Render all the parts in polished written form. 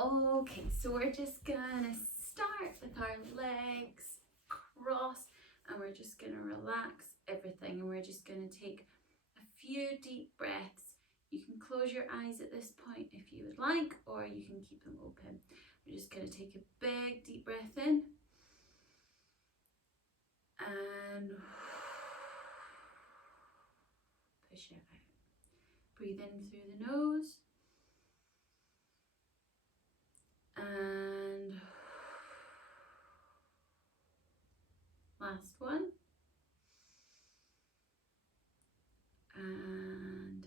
Okay, so we're just gonna start with our legs crossed and we're just gonna relax everything and we're just gonna take a few deep breaths. You can close your eyes at this point if you would like, or you can keep them open. We're just gonna take a big deep breath in and push it out. Breathe in through the nose and last one. And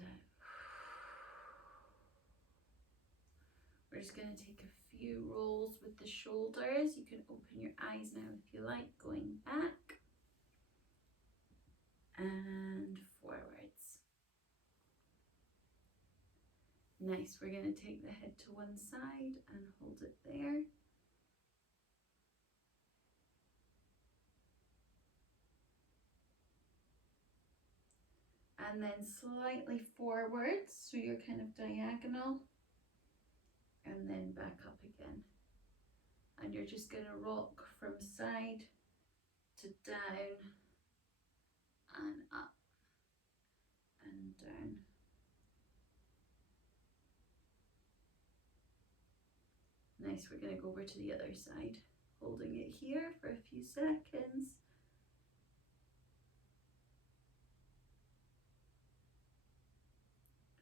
we're just going to take a few rolls with the shoulders. You can open your eyes now if you like, going back and forwards. Nice, we're going to take the head to one side and hold it there. And then slightly forwards, so you're kind of diagonal, and then back up again. And you're just going to rock from side to down and up and down. Nice, we're going to go over to the other side, holding it here for a few seconds.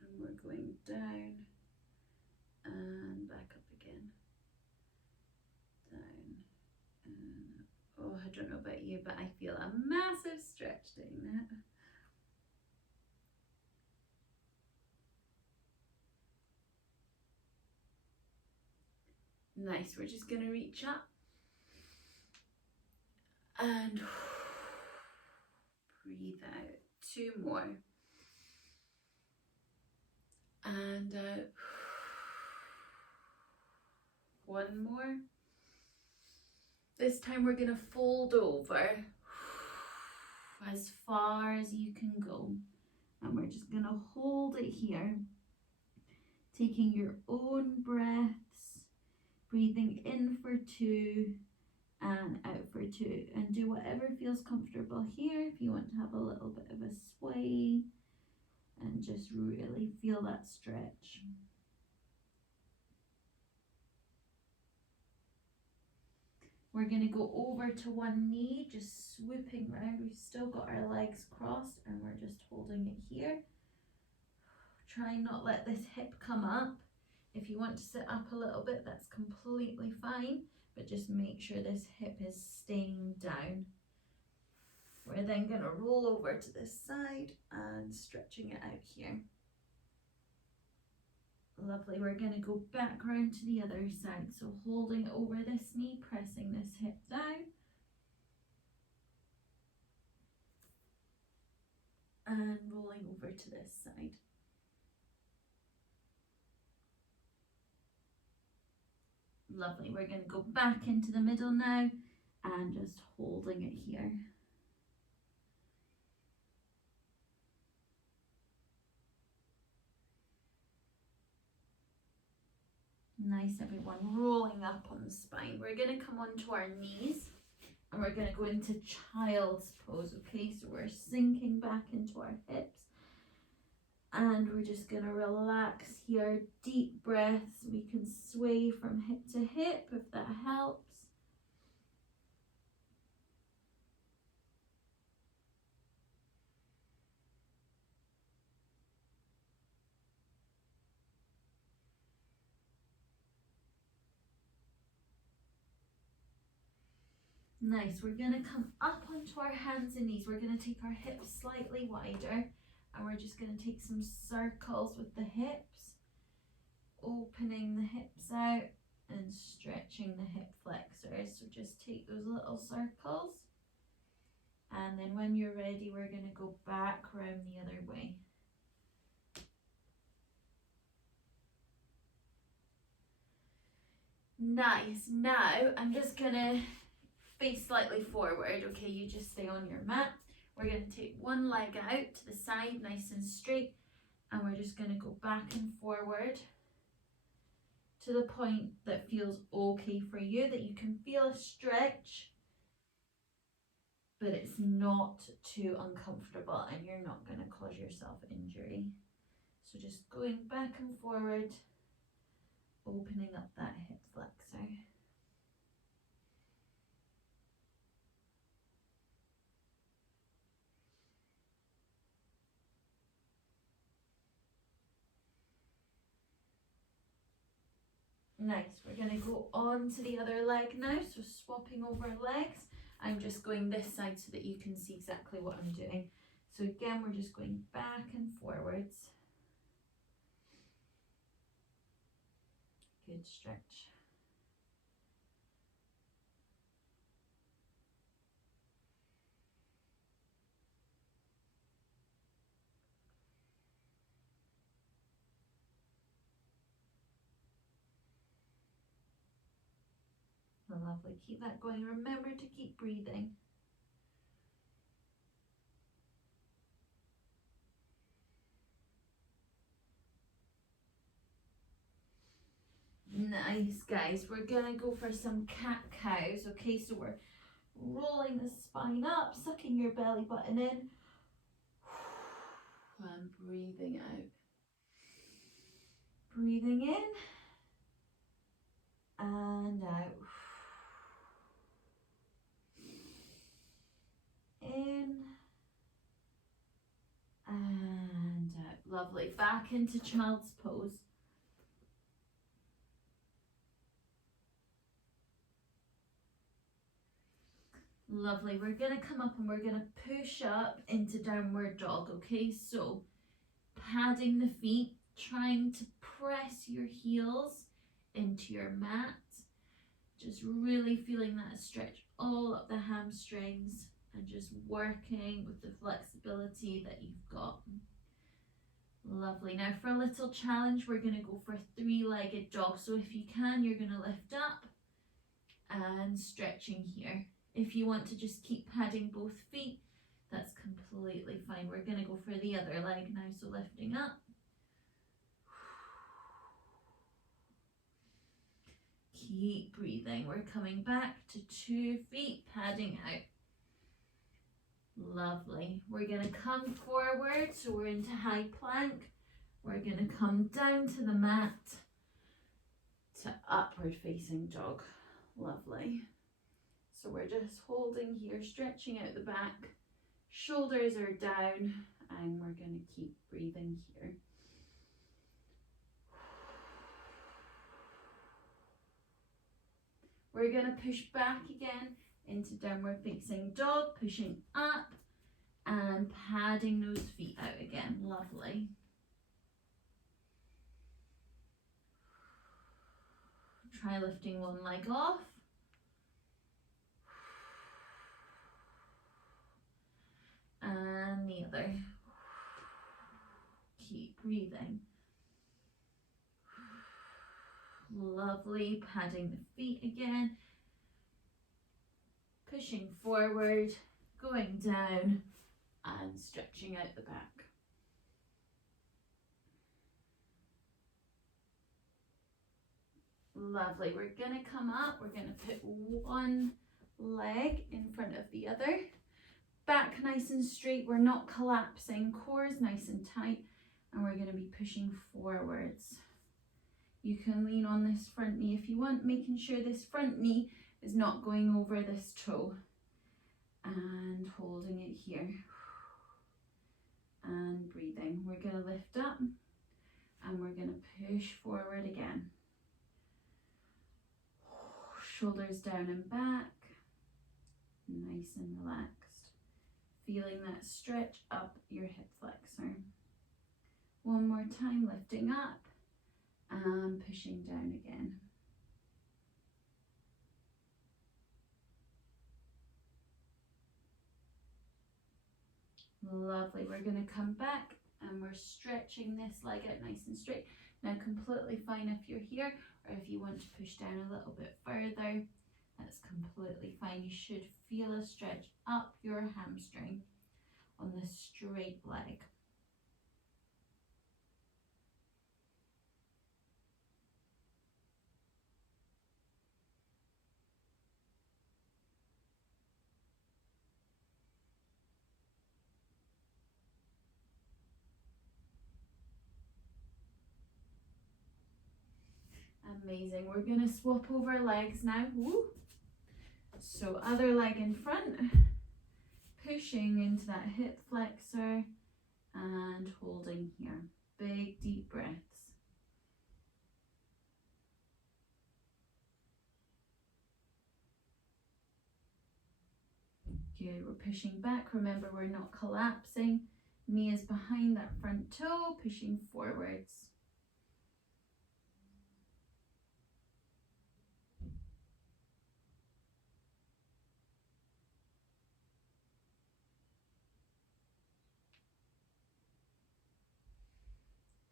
And we're going down and back up again. Down and up. Oh, I don't know about you, but I feel a massive stretch doing that. Nice, we're just going to reach up and breathe out. 2 more. And out. 1 more. This time we're going to fold over as far as you can go. And we're just going to hold it here, taking your own breaths, breathing in for 2 and out for 2. And do whatever feels comfortable here. If you want to have a little bit of a sway and just really feel that stretch. We're going to go over to one knee, just swooping round. We've still got our legs crossed and we're just holding it here. Try not let this hip come up. If you want to sit up a little bit, that's completely fine, but just make sure this hip is staying down. We're then going to roll over to this side and stretching it out here. Lovely, we're going to go back round to the other side, so holding it over this knee, pressing this hip down. And rolling over to this side. Lovely, we're going to go back into the middle now and just holding it here. Nice, everyone, rolling up on the spine. We're going to come onto our knees and we're going to go into child's pose, okay? So we're sinking back into our hips and we're just going to relax here. Deep breaths. We can sway from hip to hip if that helps. Nice, we're going to come up onto our hands and knees. We're going to take our hips slightly wider and we're just going to take some circles with the hips, opening the hips out and stretching the hip flexors. So just take those little circles and then when you're ready, we're going to go back round the other way. Nice, now I'm just going to face slightly forward, okay, you just stay on your mat. We're going to take one leg out to the side, nice and straight, and we're just going to go back and forward to the point that feels okay for you, that you can feel a stretch, but it's not too uncomfortable and you're not going to cause yourself injury. So just going back and forward, opening up that hip flexor. Nice, we're going to go on to the other leg now, so swapping over legs. I'm just going this side so that you can see exactly what I'm doing. So again, we're just going back and forwards. Good stretch. Lovely, keep that going. Remember to keep breathing. Nice, guys. We're gonna go for some cat cows. Okay, so we're rolling the spine up, sucking your belly button in, and breathing out. Breathing in and out. In and out. Lovely. Back into child's pose. Lovely. We're going to come up and we're going to push up into downward dog. Okay, so padding the feet, trying to press your heels into your mat. Just really feeling that stretch all up the hamstrings and just working with the flexibility that you've got. Lovely. Now for a little challenge, we're going to go for a three-legged dog. So if you can, you're going to lift up and stretching here. If you want to just keep padding both feet, that's completely fine. We're going to go for the other leg now. So lifting up. Keep breathing. We're coming back to 2 feet, padding out. Lovely. We're going to come forward, so we're into high plank. We're going to come down to the mat to upward facing dog. Lovely. So we're just holding here, stretching out the back. Shoulders are down, and we're going to keep breathing here. We're going to push back again into downward facing dog, pushing up and padding those feet out again. Lovely. Try lifting one leg off. And the other. Keep breathing. Lovely. Padding the feet again. Pushing forward, going down and stretching out the back. Lovely. We're going to come up. We're going to put one leg in front of the other. Back nice and straight. We're not collapsing. Core is nice and tight. And we're going to be pushing forwards. You can lean on this front knee if you want, making sure this front knee is not going over this toe. And holding it here. And breathing. We're going to lift up. And we're going to push forward again. Shoulders down and back, nice and relaxed. Feeling that stretch up your hip flexor. One more time, lifting up and pushing down again. Lovely. We're going to come back and we're stretching this leg out nice and straight. Now completely fine if you're here, or if you want to push down a little bit further, that's completely fine. You should feel a stretch up your hamstring on the straight leg. Amazing. We're going to swap over legs now. Woo. So other leg in front, pushing into that hip flexor and holding here. Big deep breaths. Good, we're pushing back. Remember, we're not collapsing. Knee is behind that front toe, pushing forwards.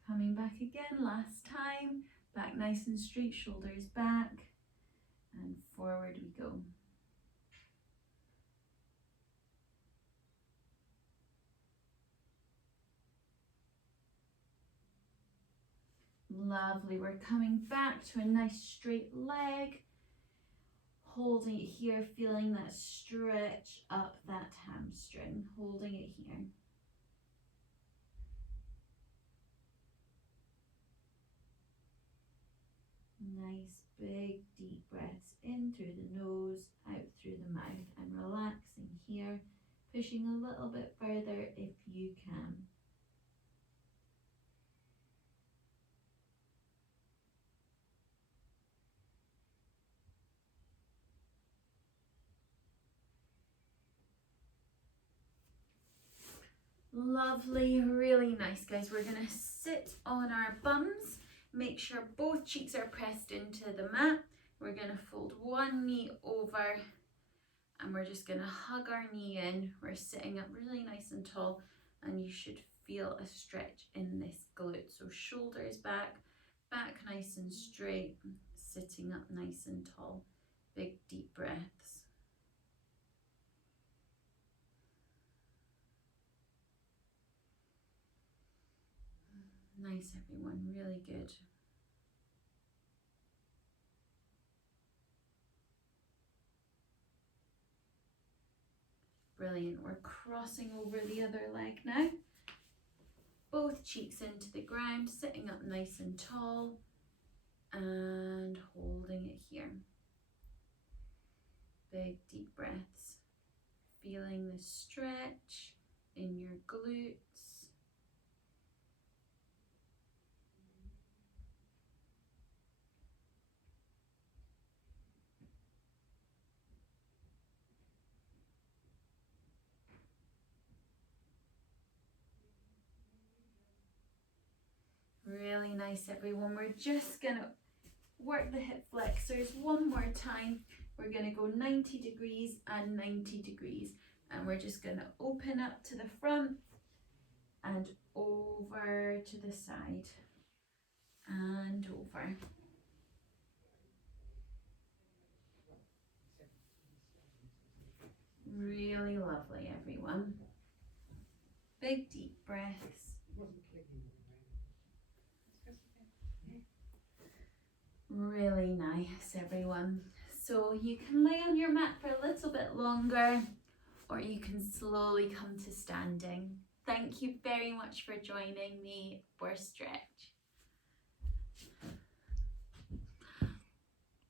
Coming back again, last time. Back nice and straight, shoulders back, and forward we go. Lovely, we're coming back to a nice straight leg. Holding it here, feeling that stretch up that hamstring. Holding it here. Nice big deep breaths in through the nose, out through the mouth, and relaxing here, pushing a little bit further if you can. Lovely, really nice, guys. We're gonna sit on our bums. Make sure both cheeks are pressed into the mat. We're gonna fold one knee over and we're just gonna hug our knee in. We're sitting up really nice and tall, and you should feel a stretch in this glute. So shoulders back, back nice and straight, sitting up nice and tall. Big deep breaths. Nice, everyone, really good. Brilliant. We're crossing over the other leg now. Both cheeks into the ground, sitting up nice and tall and holding it here. Big deep breaths. Feeling the stretch in your glutes. Really nice, everyone. We're just gonna work the hip flexors one more time. We're gonna go 90 degrees and 90 degrees. And we're just gonna open up to the front and over to the side and over. Really lovely, everyone. Big deep breaths. Really nice, everyone. So you can lay on your mat for a little bit longer, or you can slowly come to standing. Thank you very much for joining me for stretch.